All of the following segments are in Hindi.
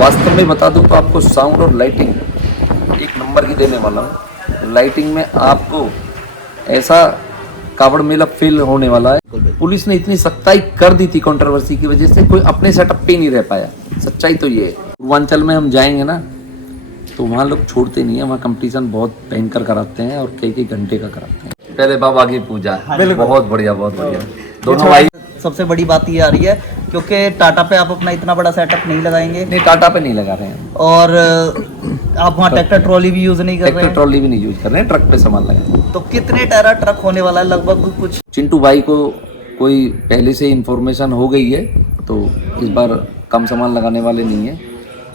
वास्तव में बता दूं तो आपको साउंड और लाइटिंग एक नंबर की देने वाला हूँ। लाइटिंग में आपको ऐसा कावड़ मेला फील होने वाला है। पुलिस ने इतनी सख्ताई कर दी थी कंट्रोवर्सी की वजह से, कोई अपने सेटअप पे नहीं रह पाया। सच्चाई तो ये है। पूर्वांचल में हम जाएंगे ना तो वहाँ लोग छोड़ते नहीं है, वहाँ कंपटीशन बहुत भयंकर कराते हैं और कई घंटे का कराते हैं। पहले बाबा की पूजा, बहुत बढ़िया बहुत बढ़िया। दोनों भाई सबसे बड़ी बात ये आ रही है क्योंकि टाटा पे आप अपना इतना बड़ा सेटअप नहीं लगाएंगे, नहीं टाटा पे नहीं लगा रहे हैं, और आप वहाँ ट्रैक्टर ट्रॉली भी यूज नहीं कर रहे ट्रैक्टर हैं। ट्रॉली भी नहीं यूज कर रहे हैं, ट्रक पे सामान लगा। तो कितने टायरा ट्रक होने वाला है लगभग कुछ? चिंटू भाई को कोई पहले से इन्फॉर्मेशन हो गई है, तो इस बार कम सामान लगाने वाले नहीं है।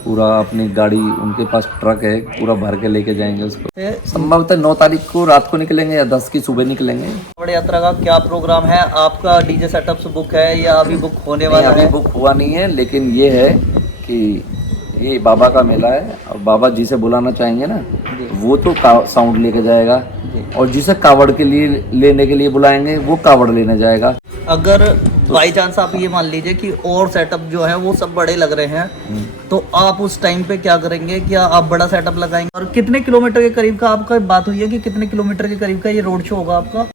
पूरा अपनी गाड़ी, उनके पास ट्रक है, पूरा भर के लेके जाएंगे उसको। संभवतः 9 तारीख को रात को निकलेंगे या 10 की सुबह निकलेंगे। कावड़ यात्रा का क्या प्रोग्राम है? आपका डीजे सेटअप से बुक है या अभी बुक होने वाला अभी है? बुक हुआ नहीं है, लेकिन ये है कि ये बाबा का मेला है और बाबा जिसे बुलाना चाहेंगे ना वो तो साउंड लेके जाएगा, और जिसे कावड़ के लिए लेने के लिए बुलाएंगे वो कावड़ लेने जाएगा। अगर बाई चांस आप ये मान लीजिए कि और सेटअप जो है वो सब बड़े लग रहे हैं, तो आप उस टाइम पे क्या करेंगे? क्या आप बड़ा सेटअप लगाएंगे? और कितने किलोमीटर के करीब का आपका बात हुई है कि कितने किलोमीटर के करीब का ये रोड शो होगा आपका?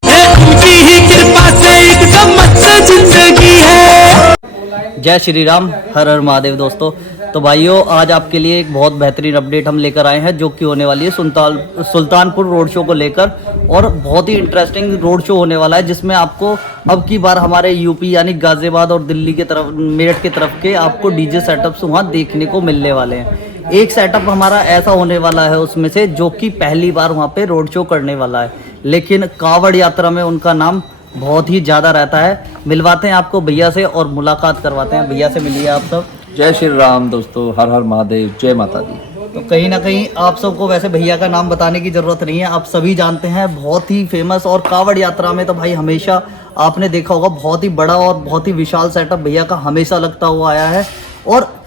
जय श्री राम, हर हर महादेव। दोस्तों तो भाइयों, आज आपके लिए एक बहुत बेहतरीन अपडेट हम लेकर आए हैं जो कि होने वाली है सुल्तानपुर रोड शो को लेकर, और बहुत ही इंटरेस्टिंग रोड शो होने वाला है जिसमें आपको अब की बार हमारे यूपी यानी गाजियाबाद और दिल्ली की तरफ, मेरठ की तरफ के आपको डीजे सेटअप्स वहाँ देखने को मिलने वाले हैं। एक सेटअप हमारा ऐसा होने वाला है उसमें से जो कि पहली बार वहाँ पे रोड शो करने वाला है, लेकिन कावड़ यात्रा में उनका नाम बहुत ही ज़्यादा रहता है। मिलवाते हैं आपको भैया से और मुलाकात करवाते हैं। भैया से मिलिए आप सब। जय श्री राम दोस्तों, हर हर महादेव, जय माता दी। तो कहीं ना कहीं आप सबको वैसे भैया का नाम बताने की ज़रूरत नहीं है, आप सभी जानते हैं, बहुत ही फेमस। और कावड़ यात्रा में तो भाई हमेशा आपने देखा होगा बहुत ही बड़ा और बहुत ही विशाल सेटअप भैया का हमेशा लगता हुआ आया है, और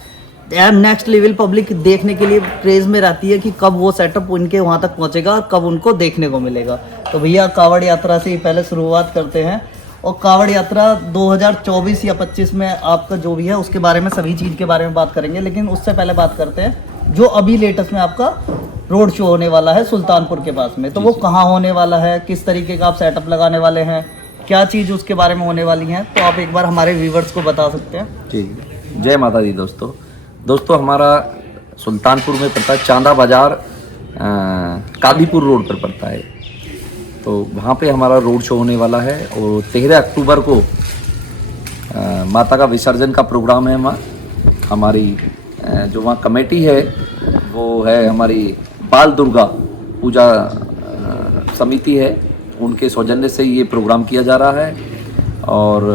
नेक्स्ट लेवल पब्लिक देखने के लिए क्रेज में रहती है कि कब वो सेटअप उनके वहाँ तक पहुँचेगा और कब उनको देखने को मिलेगा। तो भैया कावड़ यात्रा से ही पहले शुरुआत करते हैं, और कावड़ यात्रा 2024 या 25 में आपका जो भी है उसके बारे में, सभी चीज़ के बारे में बात करेंगे, लेकिन उससे पहले बात करते हैं जो अभी लेटेस्ट में आपका रोड शो होने वाला है सुल्तानपुर के पास में। तो वो कहाँ होने वाला है, किस तरीके का आप सेटअप लगाने वाले हैं, क्या चीज़ उसके बारे में होने वाली है, तो आप एक बार हमारे व्यूवर्स को बता सकते हैं? ठीक है, जय माता दी। दोस्तों हमारा सुल्तानपुर में पड़ता है, चांदा बाजार कादीपुर रोड पर पड़ता है। तो वहाँ पे हमारा रोड शो होने वाला है, और 13 अक्टूबर को माता का विसर्जन का प्रोग्राम है। वहाँ हमारी जो वहाँ कमेटी है वो है हमारी बाल दुर्गा पूजा समिति है, उनके सौजन्य से ये प्रोग्राम किया जा रहा है। और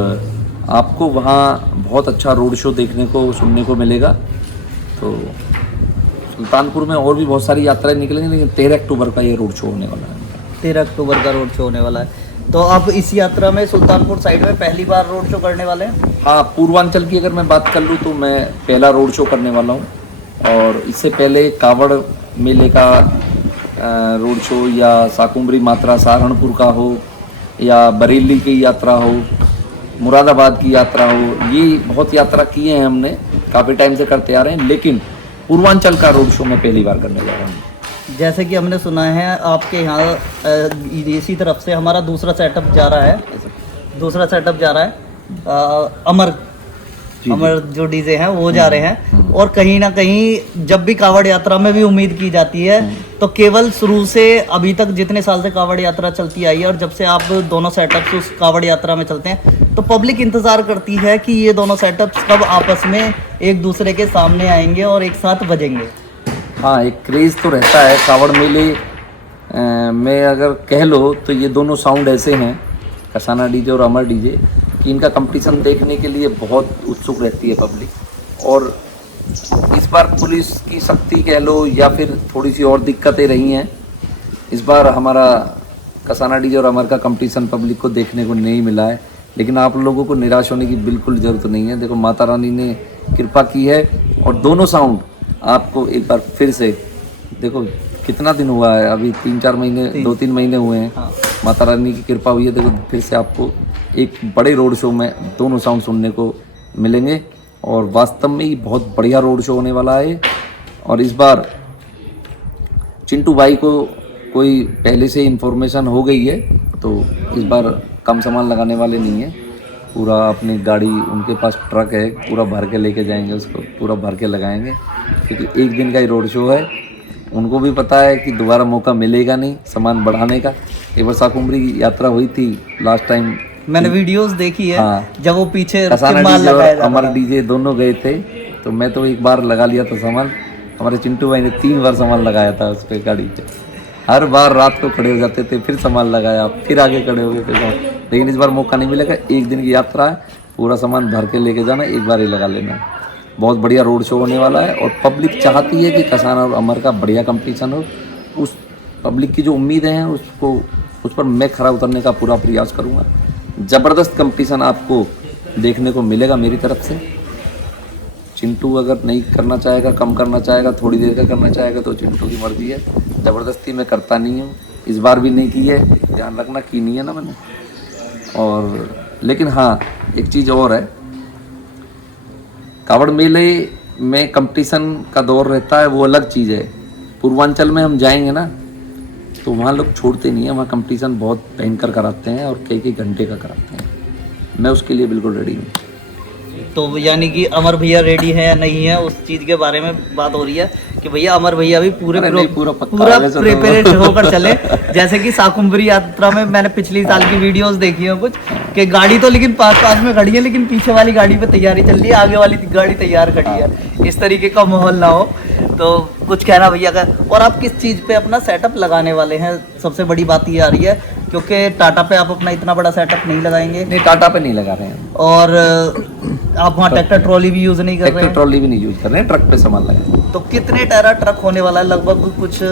आपको वहाँ बहुत अच्छा रोड शो देखने को, सुनने को मिलेगा। तो सुल्तानपुर में और भी बहुत सारी यात्राएं निकलेंगी, लेकिन 13 अक्टूबर का ये रोड शो होने वाला है। 13 अक्टूबर का रोड शो होने वाला है। तो आप इस यात्रा में सुल्तानपुर साइड में पहली बार रोड शो करने वाले हैं? हाँ, पूर्वांचल की अगर मैं बात कर लूँ तो मैं पहला रोड शो करने वाला हूँ, और इससे पहले कावड़ मेले का रोड शो या शाकुंभरी मात्रा सहारनपुर का हो, या बरेली की यात्रा हो, मुरादाबाद की यात्रा हो, ये बहुत यात्रा किए हैं हमने, काफ़ी टाइम से करते आ रहे हैं, लेकिन पूर्वांचल का रोड शो मैं पहली बार करने जा रहा हूँ। जैसे कि हमने सुना है आपके यहाँ इसी तरफ से हमारा दूसरा सेटअप जा रहा है, अमर जो डीजे हैं वो जा रहे हैं। और कहीं ना कहीं जब भी कावड़ यात्रा में भी उम्मीद की जाती है तो केवल शुरू से अभी तक जितने साल से कावड़ यात्रा चलती आई है, और जब से आप दोनों सेटअप्स उस कावड़ यात्रा में चलते हैं, तो पब्लिक इंतज़ार करती है कि ये दोनों सेटअप्स कब आपस में एक दूसरे के सामने आएंगे और एक साथ बजेंगे। हाँ, एक क्रेज़ तो रहता है कावड़ मेले में। अगर कह लो तो ये दोनों साउंड ऐसे हैं, कसाना डीजे और अमर डीजे, कि इनका कंपटीशन देखने के लिए बहुत उत्सुक रहती है पब्लिक। और इस बार पुलिस की सख्ती कह लो या फिर थोड़ी सी और दिक्कतें रही हैं, इस बार हमारा कसाना डीजे और अमर का कंपटीशन पब्लिक को देखने को नहीं मिला है। लेकिन आप लोगों को निराश होने की बिल्कुल ज़रूरत नहीं है। देखो, माता रानी ने कृपा की है, और दोनों साउंड आपको एक बार फिर से, देखो कितना दिन हुआ है, अभी 3-4 महीने, 2-3 महीने हुए हैं। हाँ। माता रानी की कृपा हुई है, देखो फिर से आपको एक बड़े रोड शो में दोनों साउंड सुनने को मिलेंगे। और वास्तव में ही बहुत बढ़िया रोड शो होने वाला है। और इस बार चिंटू भाई को कोई पहले से इन्फॉर्मेशन हो गई है, तो इस बार कम सामान लगाने वाले नहीं है। पूरा अपनी गाड़ी, उनके पास ट्रक है, पूरा भर के लेके जाएंगे, उसको पूरा भर के लगाएंगे, क्योंकि एक दिन का ही रोड शो है। उनको भी पता है कि दोबारा मौका मिलेगा नहीं सामान बढ़ाने का। एक बार शाकुंभरी की यात्रा हुई थी लास्ट टाइम, मैंने वीडियोस देखी है। हाँ। जब वो पीछे कसाना माल डीजे लगाया और जाता अमर था। डीजे दोनों गए थे, तो मैं तो एक बार लगा लिया था सामान। हमारे चिंटू भाई ने 3 बार सामान लगाया था उस पर गाड़ी पे। हर बार रात को खड़े हो जाते थे, फिर सामान लगाया, फिर आगे खड़े हो गए, फिर सामान। लेकिन इस बार मौका नहीं मिलेगा। एक दिन की यात्रा है, पूरा सामान भर के लेके जाना, एक बार ही लगा लेना। बहुत बढ़िया रोड शो होने वाला है और पब्लिक चाहती है कि कसाना और अमर का बढ़िया कंपटीशन हो। उस पब्लिक की जो उम्मीदें हैं उसको, उस पर मैं खरा उतरने का पूरा प्रयास करूँगा। ज़बरदस्त कंपटीशन आपको देखने को मिलेगा मेरी तरफ से। चिंटू अगर नहीं करना चाहेगा, कम करना चाहेगा, थोड़ी देर का करना चाहेगा, तो चिंटू की मर्जी है। ज़बरदस्ती मैं करता नहीं हूँ, इस बार भी नहीं की है, ध्यान रखना, की नहीं है ना मैंने। और लेकिन हाँ, एक चीज़ और है, कावड़ मेले में कंपटीशन का दौर रहता है, वो अलग चीज़ है। पूर्वांचल में हम जाएंगे ना, तो वहाँ लोग छोड़ते नहीं हैं, वहाँ कंपटीशन बहुत भयंकर कराते हैं और कई कई घंटे का कराते हैं। मैं उसके लिए बिल्कुल रेडी हूँ। तो यानी कि अमर भैया रेडी है या नहीं है, उस चीज के बारे में बात हो रही है कि भैया अमर भैया भी पूरे अरे नहीं, पूरा पक्का पूरा है वैसे तो। प्रिपेरेड होकर चले। जैसे कि शाकुंभरी यात्रा में मैंने पिछली साल की वीडियोस देखी है कुछ, कि गाड़ी तो लेकिन पास पास में खड़ी है, लेकिन पीछे वाली गाड़ी पे तैयारी चल रही है, आगे वाली गाड़ी तैयार खड़ी है। इस तरीके का माहौल ना हो, तो कुछ कहना भैया का। और आप किस चीज पे अपना सेटअप लगाने वाले हैं, सबसे बड़ी बात ये आ रही है, क्योंकि टाटा पे आप अपना इतना बड़ा सेटअप नहीं लगाएंगे, नहीं, टाटा पे नहीं लगा रहे हैं, और आप वहाँ ट्रैक्टर ट्रॉली भी यूज नहीं कर रहे ट्रैक्टर हैं। ट्रॉली भी नहीं यूज कर रहे हैं, ट्रक पे सामान लगा। तो कितने टायरा ट्रक होने वाला है? लगभग कुछ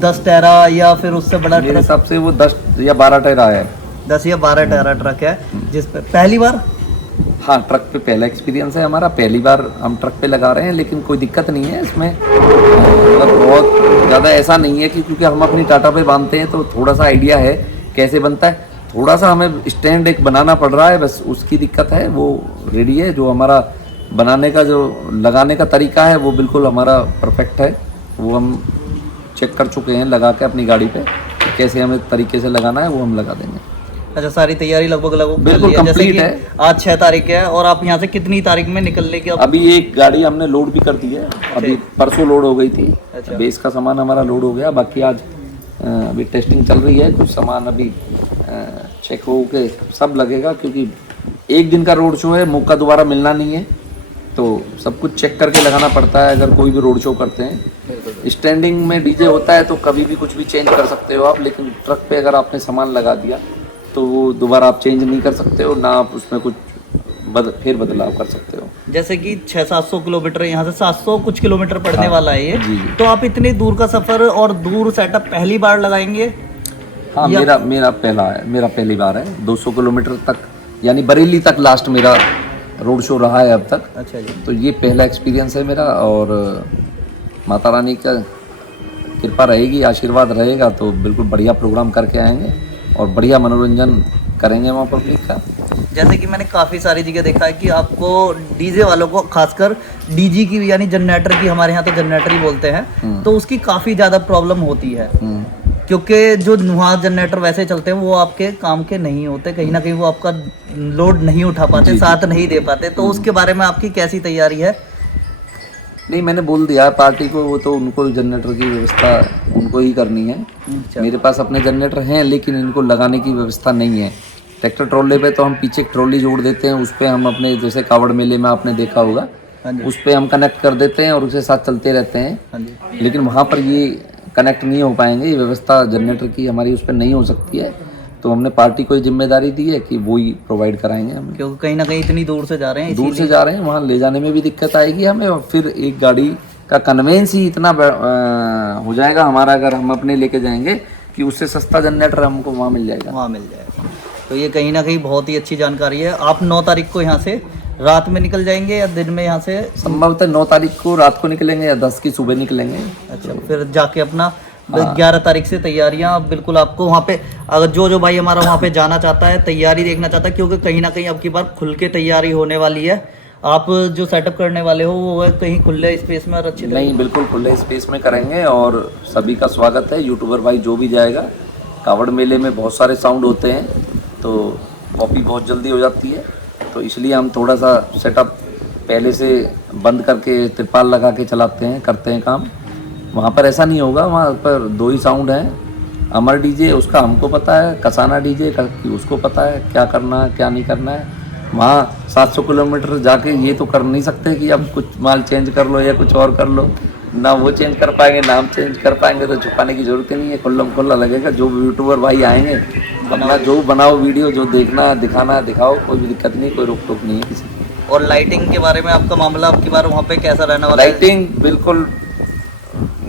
10 टायरा या फिर उससे बड़ा मेरे ट्रक? हिसाब से वो 10 या 12 टायर है। 10 या 12 टायरा ट्रक है, जिस पे पहली बार। हाँ, ट्रक पे पहला एक्सपीरियंस है हमारा, पहली बार हम ट्रक पे लगा रहे हैं। लेकिन कोई दिक्कत नहीं है इसमें, मतलब बहुत ज़्यादा ऐसा नहीं है कि क्योंकि हम अपनी टाटा पे बांधते हैं, तो थोड़ा सा आइडिया है कैसे बनता है। थोड़ा सा हमें स्टैंड एक बनाना पड़ रहा है, बस उसकी दिक्कत है। वो रेडी है, जो हमारा बनाने का, जो लगाने का तरीका है, वो बिल्कुल हमारा परफेक्ट है। वो हम चेक कर चुके हैं लगा के अपनी गाड़ी पे, कैसे हमें तरीके से लगाना है वो हम लगा देंगे। अच्छा, सारी तैयारी लगभग लगभग बिल्कुल चल रही है। जैसे complete कि है। आज 6 तारीख है, और आप यहाँ से कितनी तारीख में निकलने की? अभी एक गाड़ी हमने लोड भी कर दी है, अभी परसों लोड हो गई थी। अच्छा। बेस का सामान हमारा लोड हो गया, बाकी आज अभी टेस्टिंग चल रही है, कुछ सामान अभी चेक हो के सब लगेगा, क्योंकि एक दिन का रोड शो है, मौका दोबारा मिलना नहीं है, तो सब कुछ चेक करके लगाना पड़ता है अगर कोई भी रोड शो करते हैं। स्टैंडिंग में डीजे होता है तो कभी भी कुछ भी चेंज कर सकते हो आप, लेकिन ट्रक पे अगर आपने सामान लगा दिया तो वो दोबारा आप चेंज नहीं कर सकते हो, ना आप उसमें कुछ फिर बदलाव कर सकते हो। जैसे कि 600-700 किलोमीटर, यहाँ से 700 कुछ किलोमीटर पड़ने वाला है ये। जी, जी। तो आप इतने दूर का सफर और दूर सेटअप पहली बार लगाएंगे? हाँ, मेरा पहली बार है। 200 किलोमीटर तक, यानी बरेली तक लास्ट मेरा रोड शो रहा है अब तक। अच्छा जी। तो ये पहला एक्सपीरियंस है मेरा, और माता रानी का कृपा रहेगी, आशीर्वाद रहेगा, तो बिल्कुल बढ़िया प्रोग्राम करके आएंगे और बढ़िया मनोरंजन करेंगे वहाँ पब्लिक का। जैसे कि मैंने काफ़ी सारी जगह देखा है कि आपको डीजे वालों को, खासकर डीजी की यानी जनरेटर की, हमारे यहाँ तो जनरेटर ही बोलते हैं, तो उसकी काफ़ी ज़्यादा प्रॉब्लम होती है, क्योंकि जो वहाँ जनरेटर वैसे चलते हैं वो आपके काम के नहीं होते, कहीं ना कहीं वो आपका लोड नहीं उठा पाते, साथ नहीं दे पाते। तो उसके बारे में आपकी कैसी तैयारी है? नहीं, मैंने बोल दिया पार्टी को, वो तो उनको जनरेटर की व्यवस्था उनको ही करनी है। अच्छा। मेरे पास अपने जनरेटर हैं, लेकिन इनको लगाने की व्यवस्था नहीं है। ट्रैक्टर ट्रॉले पे तो हम पीछे एक ट्रॉली जोड़ देते हैं, उस पर हम अपने, जैसे कावड़ मेले में आपने देखा होगा, उस पर हम कनेक्ट कर देते हैं और उसके साथ चलते रहते हैं। हाँ जी। लेकिन वहाँ पर ये कनेक्ट नहीं हो पाएंगे, ये व्यवस्था जनरेटर की हमारी उस पर नहीं हो सकती है, तो हमने पार्टी को ये जिम्मेदारी दी है कि वो ही प्रोवाइड कराएंगे हमें। क्योंकि कहीं ना कहीं इतनी दूर से जा रहे हैं, दूर से जा रहे हैं, वहाँ ले जाने में भी दिक्कत आएगी हमें, और फिर एक गाड़ी का कन्वेंस ही इतना हो जाएगा हमारा, अगर हम अपने लेके जाएंगे, कि उससे सस्ता जनरेटर हमको वहाँ मिल जाएगा। वहाँ मिल जाएगा। तो ये कहीं ना कहीं बहुत ही अच्छी जानकारी है। आप 9 तारीख को यहाँ से रात में निकल जाएंगे या दिन में यहाँ से? संभवतः 9 तारीख को रात को निकलेंगे या 10 की सुबह निकलेंगे। अच्छा, फिर जाके अपना 11 तारीख से तैयारियां, बिल्कुल आपको वहाँ पे, अगर जो भाई हमारा वहाँ पे जाना चाहता है, तैयारी देखना चाहता है, क्योंकि कहीं ना कहीं अब की बार खुल के तैयारी होने वाली है। आप जो सेटअप करने वाले हो वो है कहीं खुले स्पेस में और अच्छी तरह? नहीं, बिल्कुल खुले स्पेस में करेंगे और सभी का स्वागत है। यूट्यूबर भाई जो भी जाएगा, कावड़ मेले में बहुत सारे साउंड होते हैं तो कॉपी बहुत जल्दी हो जाती है, तो इसलिए हम थोड़ा सा सेटअप पहले से बंद करके तिरपाल लगा के चलाते हैं, करते हैं काम। वहाँ पर ऐसा नहीं होगा, वहाँ पर 2 ही साउंड हैं। अमर डीजे उसका हमको पता है, कसाना डीजे का उसको पता है क्या करना है क्या नहीं करना है। वहाँ 700 किलोमीटर जाके ये तो कर नहीं सकते कि अब कुछ माल चेंज कर लो या कुछ और कर लो, ना वो चेंज कर पाएंगे ना हम चेंज कर पाएंगे, तो छुपाने की जरूरत ही नहीं है, खुल्लम खुल्ला लगेगा। जो भी यूट्यूबर भाई आएंगे अपना जो बनाओ वीडियो, जो देखना दिखाना दिखाओ, कोई भी दिक्कत नहीं, कोई रोक टोक नहीं है किसी की। और लाइटिंग के बारे में आपका मामला अब की बार वहाँ पे कैसा रहने वाला है? लाइटिंग बिल्कुल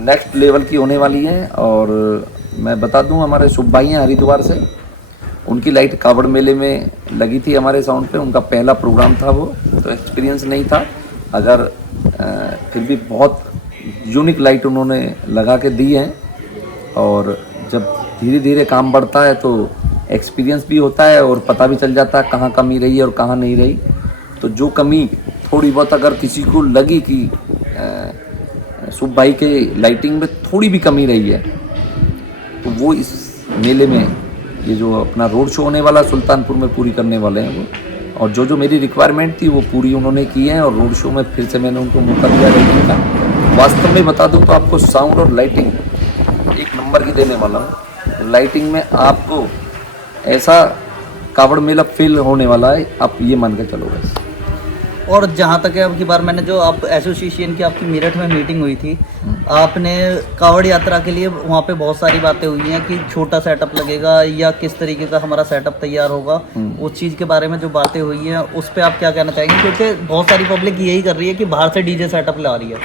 नेक्स्ट लेवल की होने वाली है। और मैं बता दूं, हमारे शुभ भाई हैं हरिद्वार से, उनकी लाइट कावड़ मेले में लगी थी हमारे साउंड पे, उनका पहला प्रोग्राम था वो, तो एक्सपीरियंस नहीं था, अगर फिर भी बहुत यूनिक लाइट उन्होंने लगा के दी है। और जब धीरे धीरे काम बढ़ता है तो एक्सपीरियंस भी होता है और पता भी चल जाता है कहाँ कमी रही है और कहाँ नहीं रही। तो जो कमी थोड़ी बहुत अगर किसी को लगी कि शुभ भाई के लाइटिंग में थोड़ी भी कमी रही है, तो वो इस मेले में ये जो अपना रोड शो होने वाला सुल्तानपुर में पूरी करने वाले हैं वो। और जो मेरी रिक्वायरमेंट थी वो पूरी उन्होंने की है, और रोड शो में फिर से मैंने उनको मौका दिया लाइटिंग का। वास्तव में बता दूं तो आपको साउंड और लाइटिंग एक नंबर की देने वाला हूँ। लाइटिंग में आपको ऐसा कावड़ मेला फील होने वाला है, आप ये मान के चलो बस। और जहाँ तक है अब की बार मैंने जो आप एसोसिएशन की आपकी मेरठ में मीटिंग हुई थी, आपने कावड़ यात्रा के लिए वहाँ पे बहुत सारी बातें हुई हैं कि छोटा सेटअप लगेगा या किस तरीके का हमारा सेटअप तैयार होगा, उस चीज़ के बारे में जो बातें हुई हैं उस पर आप क्या कहना चाहेंगे? क्योंकि बहुत सारी पब्लिक यही कर रही है कि बाहर से डीजे सेटअप ला रही है,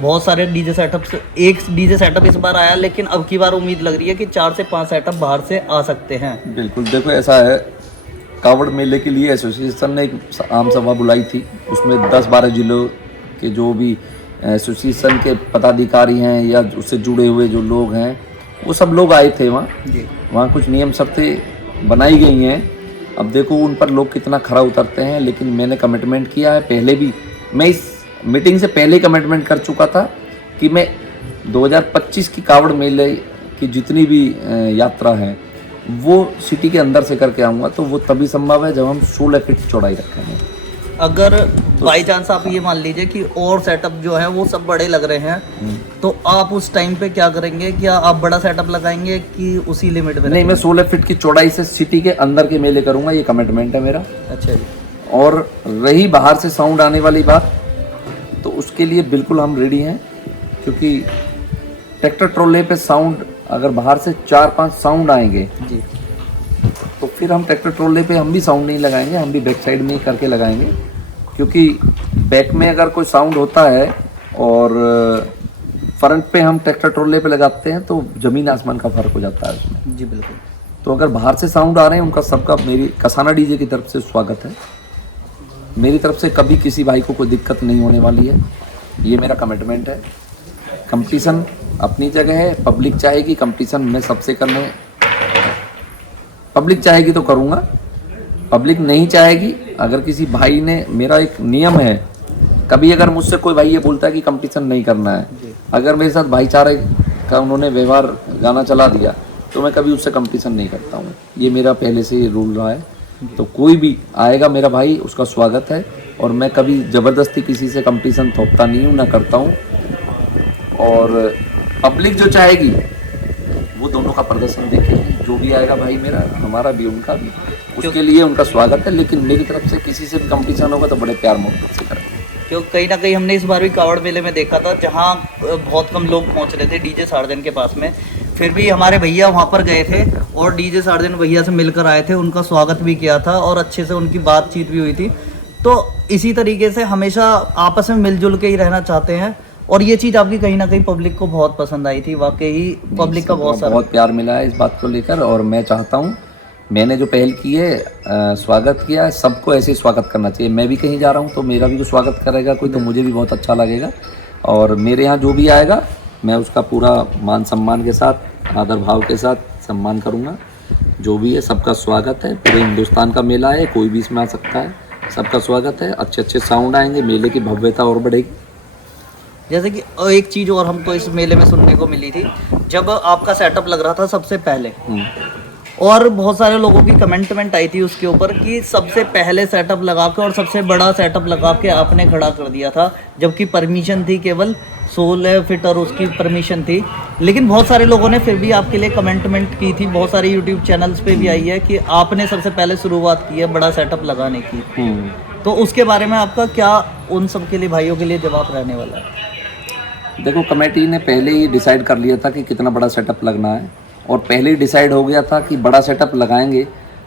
बहुत सारे डीजे सेटअप, एक डीजे सेटअप इस बार आया, लेकिन अब की बार उम्मीद लग रही है कि 4 से 5 सेटअप बाहर से आ सकते हैं। बिल्कुल, देखो ऐसा है, कावड़ मेले के लिए एसोसिएशन ने एक आम सभा बुलाई थी, उसमें 10-12 जिलों के जो भी एसोसिएशन के पदाधिकारी हैं या उससे जुड़े हुए जो लोग हैं वो सब लोग आए थे वहाँ कुछ नियम शर्तें बनाई गई हैं। अब देखो उन पर लोग कितना खरा उतरते हैं, लेकिन मैंने कमिटमेंट किया है पहले भी, मैं इस मीटिंग से पहले कमिटमेंट कर चुका था कि मैं 2025 की कावड़ मेले की जितनी भी यात्रा है वो सिटी के अंदर से करके आऊँगा, तो वो तभी संभव है जब हम 16 फीट चौड़ाई रखेंगे। अगर बाई चांस आप ये मान लीजिए कि और सेटअप जो है वो सब बड़े लग रहे हैं, तो आप उस टाइम पे क्या करेंगे? क्या आप बड़ा सेटअप लगाएंगे कि उसी लिमिट में? नहीं, मैं 16 फीट की चौड़ाई से सिटी के अंदर के मेले करूँगा, ये कमिटमेंट है मेरा। अच्छा जी। और रही बाहर से साउंड आने वाली बात, तो उसके लिए बिल्कुल हम रेडी हैं, क्योंकि ट्रैक्टर ट्रॉले पे साउंड अगर बाहर से 4-5 साउंड आएंगे जी, तो फिर हम ट्रैक्टर ट्रॉले पे हम भी साउंड नहीं लगाएंगे, हम भी बैक साइड में ही करके लगाएंगे, क्योंकि बैक में अगर कोई साउंड होता है और फ्रंट पे हम ट्रैक्टर ट्रॉले पे लगाते हैं तो ज़मीन आसमान का फ़र्क हो जाता है उसमें। जी बिल्कुल। तो अगर बाहर से साउंड आ रहे हैं, उनका सबका मेरी कसाना डीजे की तरफ से स्वागत है। मेरी तरफ से कभी किसी भाई को कोई दिक्कत नहीं होने वाली है, ये मेरा कमिटमेंट है। कंपटीशन अपनी जगह है, पब्लिक चाहेगी कंपटीशन में सबसे करने, पब्लिक चाहेगी तो करूँगा, पब्लिक नहीं चाहेगी, अगर किसी भाई ने, मेरा एक नियम है, कभी अगर मुझसे कोई भाई ये बोलता है कि कंपटीशन नहीं करना है, अगर मेरे साथ भाईचारे का उन्होंने व्यवहार गाना चला दिया तो मैं कभी उससे कंपटीशन नहीं करता हूँ, ये मेरा पहले से रूल रहा है। तो कोई भी आएगा मेरा भाई, उसका स्वागत है, और मैं कभी ज़बरदस्ती किसी से कंपटीशन थोपता नहीं हूँ, ना करता हूँ। और पब्लिक जो चाहेगी वो दोनों का प्रदर्शन देखेगी, जो भी आएगा भाई मेरा, हमारा भी उनका भी, उसके लिए उनका स्वागत है। लेकिन मेरी तरफ से किसी से भी कंपटीशन होगा तो बड़े प्यार मोहब्बत से करेंगे। क्योंकि कहीं ना कहीं हमने इस बार भी कावड़ मेले में देखा था, जहाँ बहुत कम लोग पहुँच रहे थे डीजे सार्जन के पास में, फिर भी हमारे भैया वहाँ पर गए थे और डीजे सार्जन भैया से मिलकर आए थे, उनका स्वागत भी किया था और अच्छे से उनकी बातचीत भी हुई थी। तो इसी तरीके से हमेशा आपस में मिलजुल के ही रहना चाहते हैं, और ये चीज़ आपकी कहीं ना कहीं पब्लिक को बहुत पसंद आई थी। वाकई पब्लिक का बहुत प्यार मिला है इस बात को लेकर, और मैं चाहता हूँ, मैंने जो पहल की है, स्वागत किया है, सबको ऐसे ही स्वागत करना चाहिए। मैं भी कहीं जा रहा हूँ तो मेरा भी जो स्वागत करेगा कोई, तो मुझे भी बहुत अच्छा लगेगा। और मेरे यहाँ जो भी आएगा मैं उसका पूरा मान सम्मान के साथ, आदर भाव के साथ सम्मान करूँगा। जो भी है सबका स्वागत है, पूरे हिंदुस्तान का मेला है, कोई भी इसमें आ सकता है, सबका स्वागत है। अच्छे अच्छे साउंड आएंगे, मेले की भव्यता और बढ़ेगी। जैसे कि एक चीज़ और हमको इस मेले में सुनने को मिली थी, जब आपका सेटअप लग रहा था सबसे पहले, और बहुत सारे लोगों की कमेंटमेंट आई थी उसके ऊपर कि सबसे पहले सेटअप लगा के और सबसे बड़ा सेटअप लगा के आपने खड़ा कर दिया था, जबकि परमिशन थी केवल 16 फीट और उसकी परमिशन थी। लेकिन बहुत सारे लोगों ने फिर भी आपके लिए कमेंटमेंट की थी, बहुत सारे यूट्यूब चैनल्स पे भी आई है कि आपने सबसे पहले शुरुआत की है बड़ा सेटअप लगाने की। तो उसके बारे में आपका क्या उन सब के लिए, भाइयों के लिए जवाब रहने वाला है? देखो, कमेटी ने पहले ही डिसाइड कर लिया था कि कितना बड़ा सेटअप लगना है, और पहले ही डिसाइड हो गया था कि बड़ा सेटअप लगाएंगे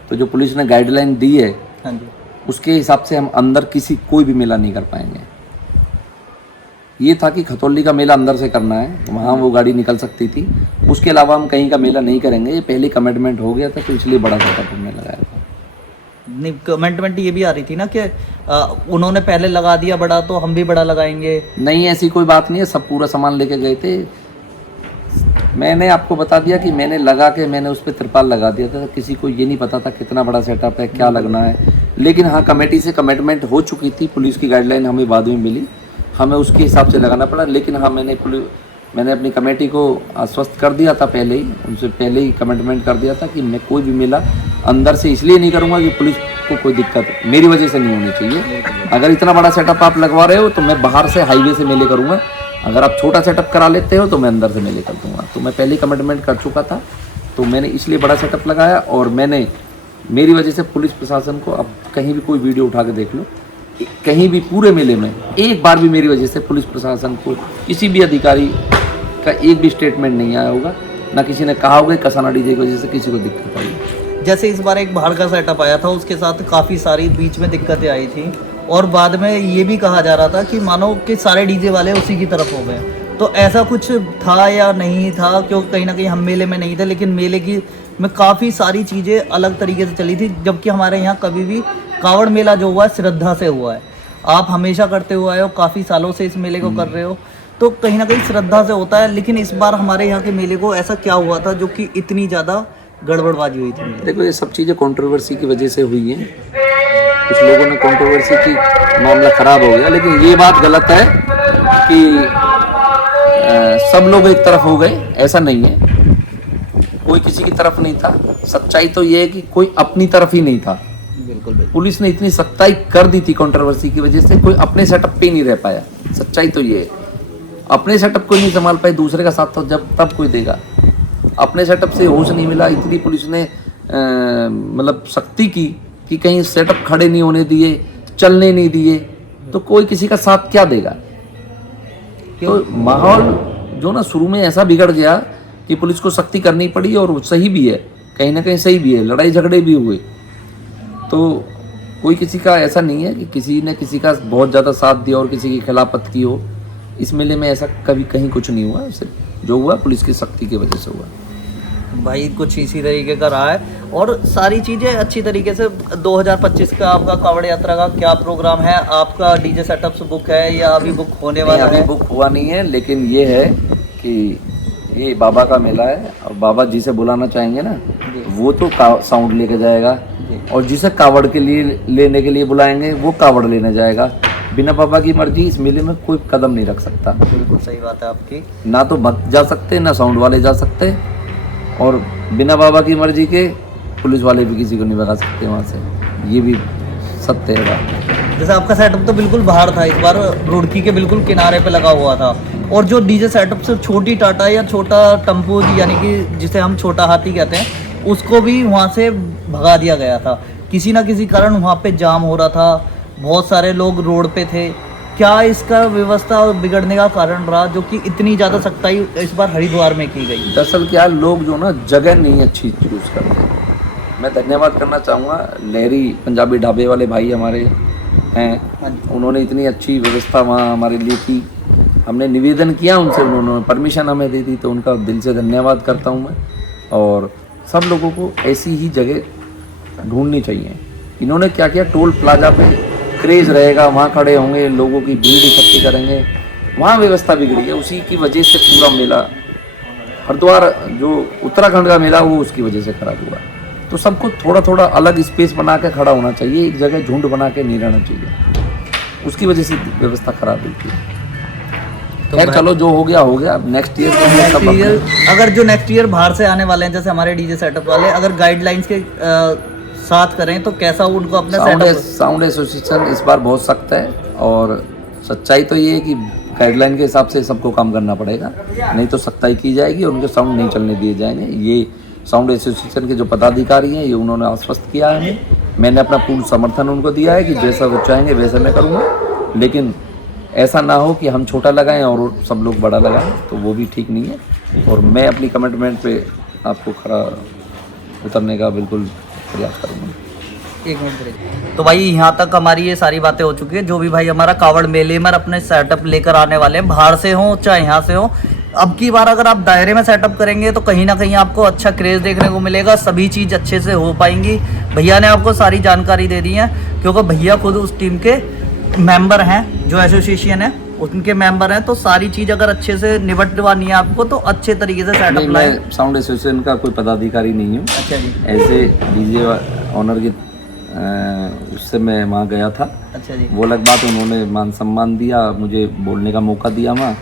तो जो पुलिस ने गाइडलाइन दी है, हाँ जी, उसके हिसाब से हम अंदर कोई भी मेला नहीं कर पाएंगे। ये था कि खतौली का मेला अंदर से करना है, वहाँ वो गाड़ी निकल सकती थी, उसके अलावा हम कहीं का मेला नहीं करेंगे। ये पहले कमिटमेंट हो गया था, तो इसलिए बड़ा सेटअप हमने लगाया था। नहीं, कमेंटमेंट ये भी आ रही थी ना कि उन्होंने पहले लगा दिया बड़ा तो हम भी बड़ा लगाएंगे। नहीं, ऐसी कोई बात नहीं है, सब पूरा सामान लेके गए थे। मैंने आपको बता दिया कि मैंने लगा के मैंने उस पर तिरपाल लगा दिया था, किसी को ये नहीं पता था कितना बड़ा सेटअप है, क्या लगना है। लेकिन हाँ, कमेटी से कमिटमेंट हो चुकी थी, पुलिस की गाइडलाइन हमें बाद में मिली, हमें उसके हिसाब से लगाना पड़ा। लेकिन हाँ, मैंने अपनी कमेटी को आश्वस्त कर दिया था पहले ही, उनसे पहले ही कमिटमेंट कर दिया था कि मैं कोई भी मेला अंदर से इसलिए नहीं करूँगा कि पुलिस को कोई दिक्कत मेरी वजह से नहीं होनी चाहिए। अगर इतना बड़ा सेटअप आप लगवा रहे हो तो मैं बाहर से हाईवे से मेले करूँगा, अगर आप छोटा सेटअप करा लेते हो तो मैं अंदर से मेले कर दूँगा। तो मैं पहले ही कमिटमेंट कर चुका था, तो मैंने इसलिए बड़ा सेटअप लगाया। और मेरी वजह से पुलिस प्रशासन को, अब कहीं भी कोई वीडियो उठा के देख लो, कहीं भी पूरे मेले में एक बार भी मेरी वजह से पुलिस प्रशासन को किसी भी अधिकारी का एक भी स्टेटमेंट नहीं आया होगा, ना किसी ने कहा होगा कसाना डीजे की वजह से किसी को दिक्कत आई। जैसे इस बार एक बाहर का सेटअप आया था, उसके साथ काफ़ी सारी बीच में दिक्कतें आई थी, और बाद में ये भी कहा जा रहा था कि मानो कि सारे डीजे वाले उसी की तरफ हो गए। तो ऐसा कुछ था या नहीं था? क्योंकि कहीं ना कहीं हम मेले में नहीं थे, लेकिन मेले की में काफ़ी सारी चीज़ें अलग तरीके से चली थी, जबकि हमारे यहाँ कभी भी कावड़ मेला जो हुआ है श्रद्धा से हुआ है। आप हमेशा करते हुए आए हो, काफ़ी सालों से इस मेले को कर रहे हो, तो कहीं ना कहीं श्रद्धा से होता है। लेकिन इस बार हमारे यहाँ के मेले को ऐसा क्या हुआ था जो कि इतनी ज़्यादा गड़बड़बाजी हुई थी? देखो, ये सब चीज़ें कंट्रोवर्सी की वजह से हुई हैं। कुछ लोगों ने कंट्रोवर्सी की, मामला ख़राब हो गया। लेकिन ये बात गलत है कि सब लोग एक तरफ हो गए, ऐसा नहीं है। कोई किसी की तरफ नहीं था। सच्चाई तो ये है कि कोई अपनी तरफ ही नहीं था। बिल्कुल बिल्कुल। पुलिस ने इतनी सख्ताई कर दी थी कंट्रोवर्सी की वजह से, कोई अपने सेटअप पे ही नहीं रह पाया। सच्चाई तो ये है, अपने सेटअप को नहीं संभाल पाए, दूसरे का साथ तो तब कोई देगा। अपने सेटअप से होश नहीं मिला, इतनी पुलिस ने मतलब सख्ती की कि कहीं सेटअप खड़े नहीं होने दिए, चलने नहीं दिए, तो कोई किसी का साथ क्या देगा? तो माहौल जो ना शुरू में ऐसा बिगड़ गया कि पुलिस को सख्ती करनी पड़ी, और सही भी है, कहीं ना कहीं सही भी है, लड़ाई झगड़े भी हुए। तो कोई किसी का ऐसा नहीं है कि किसी ने किसी का बहुत ज़्यादा साथ दिया और किसी की खिलाफत की हो। इस मेले में ऐसा कभी कहीं कुछ नहीं हुआ, सिर्फ जो हुआ पुलिस की सख्ती की वजह से हुआ। भाई कुछ इसी तरीके का रहा है, और सारी चीज़ें अच्छी तरीके से। 2025 का आपका कावड़ यात्रा का क्या प्रोग्राम है? आपका डीजे सेटअप बुक है या अभी बुक होने वाला है? अभी बुक हुआ नहीं है, लेकिन ये है कि ये बाबा का मेला है, और बाबा जिसे बुलाना चाहेंगे ना, वो तो साउंड लेके जाएगा, और जिसे कावड़ के लिए लेने के लिए बुलाएंगे वो कावड़ लेने जाएगा। बिना बाबा की मर्जी इस मेले में कोई कदम नहीं रख सकता। बिल्कुल सही बात है आपकी। ना तो मत जा सकते, ना साउंड वाले जा सकते, और बिना बाबा की मर्जी के पुलिस वाले भी किसी को नहीं भगा सकते वहाँ से। ये भी सत्य है बात। जैसे आपका सेटअप तो बिल्कुल बाहर था, इस बार रुड़की के बिल्कुल किनारे पे लगा हुआ था, और जो डीजे सेटअप से छोटी टाटा या छोटा टेम्पो, यानी कि जिसे हम छोटा हाथी कहते हैं, उसको भी वहाँ से भगा दिया गया था। किसी ना किसी कारण वहाँ पे जाम हो रहा था, बहुत सारे लोग रोड पे थे। क्या इसका व्यवस्था बिगड़ने का कारण रहा जो कि इतनी ज़्यादा सख्ताई इस बार हरिद्वार में की गई? दरअसल क्या, लोग जो ना जगह नहीं अच्छी चूज करते हैं। मैं धन्यवाद करना चाहूँगा, लहरी पंजाबी ढाबे वाले भाई हमारे हैं, उन्होंने इतनी अच्छी व्यवस्था वहाँ हमारे लिए की। हमने निवेदन किया उनसे, उन्होंने परमिशन हमें दे दी, तो उनका दिल से धन्यवाद करता हूँ मैं। और सब लोगों को ऐसी ही जगह ढूंढनी चाहिए। इन्होंने क्या किया, टोल प्लाजा पे क्रेज रहेगा, वहाँ खड़े होंगे, लोगों की भीड़ इकट्ठी करेंगे, वहाँ व्यवस्था बिगड़ी है। उसी की वजह से पूरा मेला, हरिद्वार जो उत्तराखंड का मेला, वो उसकी वजह से खराब हुआ। तो तो सबको थोड़ा थोड़ा अलग स्पेस बना के खड़ा होना चाहिए, एक जगह झुंड बना के नहीं रहना चाहिए। उसकी वजह से व्यवस्था खराब हुई थी। तो खैर चलो, जो हो गया हो गया। नेक्स्ट ईयर नेक्स्ट ईयर अगर जो नेक्स्ट ईयर बाहर से आने वाले हैं, जैसे हमारे डीजे सेटअप वाले, अगर गाइडलाइंस के साथ करें तो कैसा उनको अपना सेटअप। साउंड एसोसिएशन इस बार बहुत सख्त है, और सच्चाई तो ये है कि गाइडलाइन के हिसाब से सबको काम करना पड़ेगा, नहीं तो सख्ताई की जाएगी और उनके साउंड नहीं चलने दिए जाएंगे। ये साउंड एसोसिएशन के जो पदाधिकारी हैं, ये उन्होंने आश्वस्त किया है हमें। मैंने अपना पूर्ण समर्थन उनको दिया है कि जैसा वो चाहेंगे वैसा मैं करूँगा, लेकिन ऐसा ना हो कि हम छोटा लगाएं और सब लोग बड़ा लगाएं, तो वो भी ठीक नहीं है। और मैं अपनी कमिटमेंट पे आपको खरा उतरने का बिल्कुल प्रयास करूँगा। एक मिनट। तो भाई यहाँ तक हमारी ये सारी बातें हो चुकी है। जो भी भाई हमारा कावड़ मेले में अपने सेटअप लेकर आने वाले हैं, बाहर से हो चाहे यहाँ से हो, अब की बार अगर आप दायरे में सेटअप करेंगे तो कहीं ना कहीं आपको अच्छा क्रेज देखने को मिलेगा, सभी चीज़ अच्छे से हो पाएंगी। भैया ने आपको सारी जानकारी दे दी है, क्योंकि भैया खुद उस टीम के मेंबर हैं, जो एसोसिएशन है उनके मेंबर हैं। तो सारी चीज़ अगर अच्छे से निपटवानी है आपको, तो अच्छे तरीके से सेटअप लाए। मैं साउंड एसोसिएशन का कोई पदाधिकारी नहीं हूँ। अच्छा जी। ऐसे डीजे ऑनर के उससे मैं वहाँ गया था। अच्छा जी। वो अलग बात, उन्होंने मान सम्मान दिया, मुझे बोलने का मौका दिया वहाँ,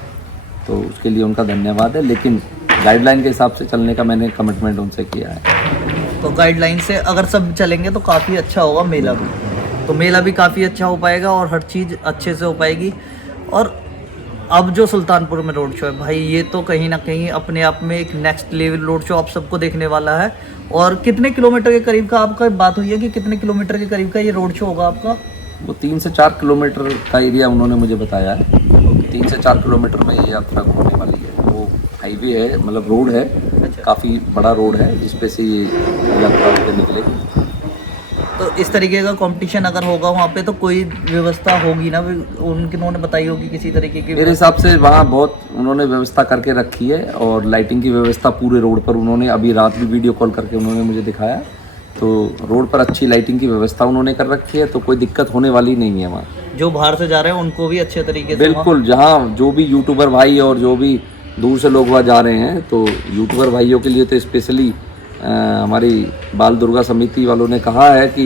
तो उसके लिए उनका धन्यवाद है। लेकिन गाइडलाइन के हिसाब से चलने का मैंने कमिटमेंट उनसे किया है। तो गाइडलाइन से अगर सब चलेंगे तो काफ़ी अच्छा होगा मेला भी, तो मेला भी काफ़ी अच्छा हो पाएगा और हर चीज़ अच्छे से हो पाएगी। और अब जो सुल्तानपुर में रोड शो है भाई, ये तो कहीं ना कहीं अपने आप में एक नेक्स्ट लेवल रोड शो आप सबको देखने वाला है। और कितने किलोमीटर के करीब का आपका बात हुई है कि कितने किलोमीटर के करीब का ये रोड शो होगा आपका? वो 3 से 4 किलोमीटर का एरिया उन्होंने मुझे बताया है। 3 से 4 किलोमीटर में ये यात्रा होने वाली है। वो हाईवे है, मतलब रोड है। अच्छा। काफ़ी बड़ा रोड है जिसपे से ये यात्रा होकर निकलेगी। तो इस तरीके का कंपटीशन अगर होगा वहाँ पे, तो कोई व्यवस्था होगी ना, उन्होंने बताई होगी किसी तरीके की? मेरे हिसाब से वहाँ बहुत उन्होंने व्यवस्था करके रखी है, और लाइटिंग की व्यवस्था पूरे रोड पर उन्होंने अभी रात भी वीडियो कॉल करके उन्होंने मुझे दिखाया। तो रोड पर अच्छी लाइटिंग की व्यवस्था उन्होंने कर रखी है, तो कोई दिक्कत होने वाली नहीं है वहाँ। जो बाहर से जा रहे हैं उनको भी अच्छे तरीके से बिल्कुल, जहाँ जो भी यूट्यूबर भाई और जो भी दूर से लोग वहाँ जा रहे हैं, तो यूट्यूबर भाइयों के लिए तो स्पेशली हमारी बाल दुर्गा समिति वालों ने कहा है कि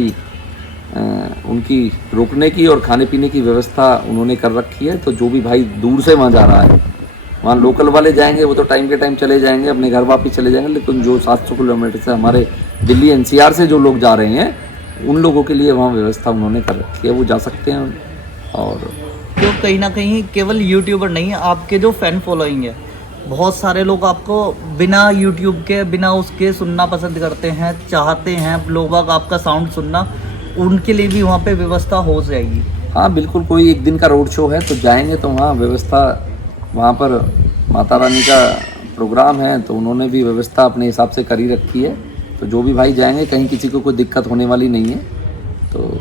उनकी रुकने की और खाने पीने की व्यवस्था उन्होंने कर रखी है। तो जो भी भाई दूर से वहाँ जा रहा है, वहाँ लोकल वाले जाएंगे वो तो टाइम के टाइम चले जाएंगे, अपने घर वापस चले जाएंगे। लेकिन जो 700 किलोमीटर से हमारे दिल्ली NCR से जो लोग जा रहे हैं, उन लोगों के लिए वहाँ व्यवस्था उन्होंने कर रखी है, वो जा सकते हैं। और जो कहीं ना कहीं केवल यूट्यूबर नहीं है, आपके जो फैन फॉलोइंग है, बहुत सारे लोग आपको बिना यूट्यूब के बिना उसके सुनना पसंद करते हैं, चाहते हैं लोग आपका साउंड सुनना, उनके लिए भी वहाँ पे व्यवस्था हो जाएगी। हाँ बिल्कुल, कोई एक दिन का रोड शो है तो जाएंगे तो वहाँ व्यवस्था, वहाँ पर माता रानी का प्रोग्राम है तो उन्होंने भी व्यवस्था अपने हिसाब से करी रखी है। तो जो भी भाई जाएंगे, कहीं किसी को कोई दिक्कत होने वाली नहीं है, तो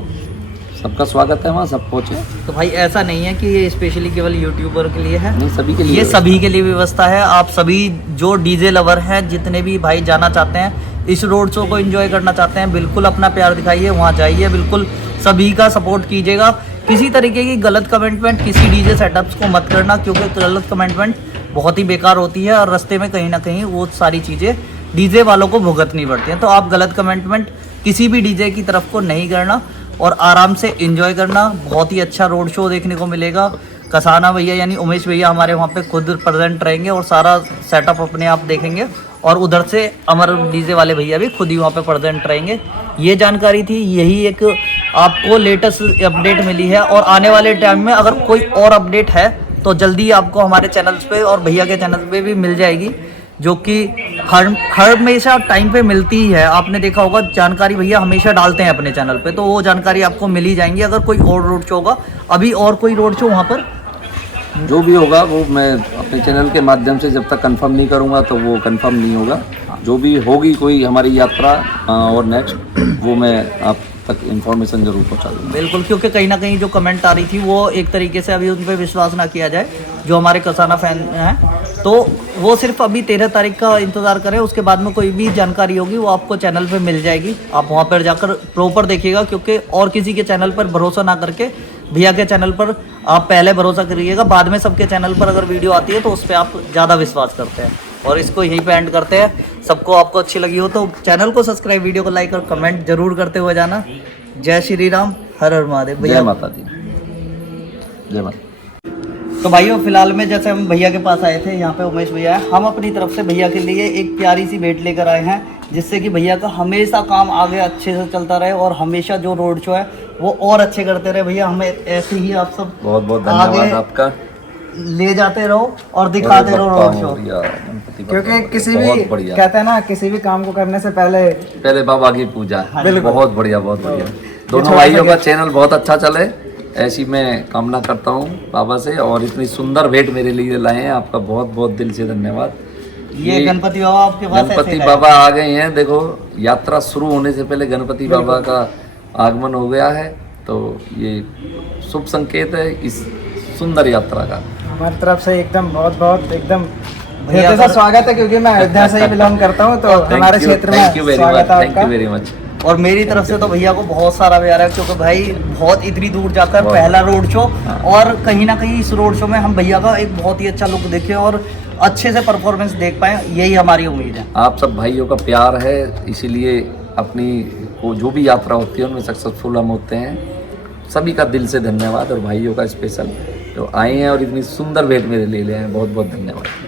सबका स्वागत है, वहाँ सब पहुँचे। तो भाई ऐसा नहीं है कि ये स्पेशली केवल यूट्यूबर के लिए है, नहीं, सभी के लिए, ये सभी के लिए व्यवस्था है। आप सभी जो डीजे लवर हैं, जितने भी भाई जाना चाहते हैं, इस रोड शो को एंजॉय करना चाहते हैं, बिल्कुल अपना प्यार दिखाइए, वहाँ जाइए, बिल्कुल सभी का सपोर्ट कीजिएगा। किसी तरीके की गलत कमेंटमेंट किसी डीजे सेटअप्स को मत करना, क्योंकि गलत कमेंटमेंट बहुत ही बेकार होती है और रास्ते में कहीं ना कहीं वो सारी चीज़ें डीजे वालों को भुगतनी पड़ती हैं। तो आप गलत कमेंटमेंट किसी भी डीजे की तरफ को नहीं करना और आराम से एंजॉय करना। बहुत ही अच्छा रोड शो देखने को मिलेगा। कसाना भैया यानी उमेश भैया हमारे वहाँ पे खुद प्रेजेंट रहेंगे और सारा सेटअप अपने आप देखेंगे, और उधर से अमर डीजे वाले भैया भी खुद ही वहाँ पे प्रेजेंट रहेंगे। ये जानकारी थी, यही एक आपको लेटेस्ट अपडेट मिली है। और आने वाले टाइम में अगर कोई और अपडेट है तो जल्दी आपको हमारे चैनल्स पे और भैया के चैनल पे भी मिल जाएगी, जो कि हर हमेशा टाइम पे मिलती ही है। आपने देखा होगा जानकारी भैया हमेशा डालते हैं अपने चैनल पे, तो वो जानकारी आपको मिल ही जाएंगी। अगर कोई और रोड शो होगा, अभी और कोई रोड शो वहाँ पर जो भी होगा वो मैं अपने चैनल के माध्यम से जब तक कंफर्म नहीं करूँगा तो वो कंफर्म नहीं होगा। जो भी होगी कोई हमारी यात्रा और नेक्स्ट, वो मैं आप तक इन्फॉर्मेशन जरूर पहुँचा दूँगा। बिल्कुल, क्योंकि कहीं ना कहीं जो कमेंट आ रही थी वो एक तरीके से अभी उन पर विश्वास ना किया जाए। जो हमारे कसाना फैन हैं तो वो सिर्फ अभी 13 तारीख का इंतज़ार करें, उसके बाद में कोई भी जानकारी होगी वो आपको चैनल पे मिल जाएगी। आप वहाँ पर जाकर प्रॉपर देखिएगा, क्योंकि और किसी के चैनल पर भरोसा ना करके भैया के चैनल पर आप पहले भरोसा करिएगा। बाद में सबके चैनल पर अगर वीडियो आती है तो उस पर आप ज़्यादा विश्वास करते हैं। और इसको यहीं पे एंड करते हैं। सबको आपको अच्छी लगी हो तो चैनल को सब्सक्राइब, वीडियो को लाइक और कमेंट जरूर करते हुए जाना। जय श्री राम, हर हर महादेव। जय भैया माता दी, जय माता। तो भाइयों फिलहाल में जैसे हम भैया के पास आए थे, यहाँ पे उमेश भैया है, हम अपनी तरफ से भैया के लिए एक प्यारी सी भेंट लेकर आए हैं, जिससे कि भैया का हमेशा काम आगे अच्छे से चलता रहे और हमेशा जो रोड शो है वो और अच्छे करते रहे। भैया हमें ऐसे ही आप सब बहुत बहुत धन्यवाद आगे आपका। ले जाते रहो और दिखाते रहो रोड शो। क्योंकि किसी भी बहुत बढ़िया, कहते हैं ना, किसी भी काम को करने से पहले पहले बाबा की पूजा। बिल्कुल। बहुत बढ़िया, बहुत बढ़िया। दोनों भाइयों का चैनल बहुत अच्छा चले, ऐसी मैं कामना करता हूँ बाबा से। और इतनी सुंदर भेंट मेरे लिए लाए हैं, आपका बहुत बहुत दिल से धन्यवाद। ये गणपति बाबा आपके पास गणपति ऐसे बाबा आ गए हैं, देखो यात्रा शुरू होने से पहले गणपति बाबा का आगमन हो गया है, तो ये शुभ संकेत है इस सुंदर यात्रा का। हमारी तरफ से एकदम बहुत बहुत एकदम भैया हृदय से स्वागत है, क्योंकि मैं अयोध्या से ही बिलोंग करता हूँ, तो हमारे क्षेत्र में थैंक यू वेरी मच, स्वागत है थैंक यू आपका। Very much. और मेरी तरफ से तो भैया को बहुत सारा प्यार है, क्योंकि भाई बहुत इतनी दूर जाकर बहुत। पहला रोड शो, और कहीं ना कहीं इस रोड शो में हम भैया का एक बहुत ही अच्छा लुक देखें और अच्छे से परफॉर्मेंस देख पाएं, यही हमारी उम्मीद है। आप सब भाइयों का प्यार है, इसीलिए अपनी को जो भी यात्रा होती है उनमें सक्सेसफुल हम होते हैं। सभी का दिल से धन्यवाद, और भाइयों का स्पेशल जो आए हैं और इतनी सुंदर भेंट मेरे लिए ले आए हैं, बहुत बहुत धन्यवाद।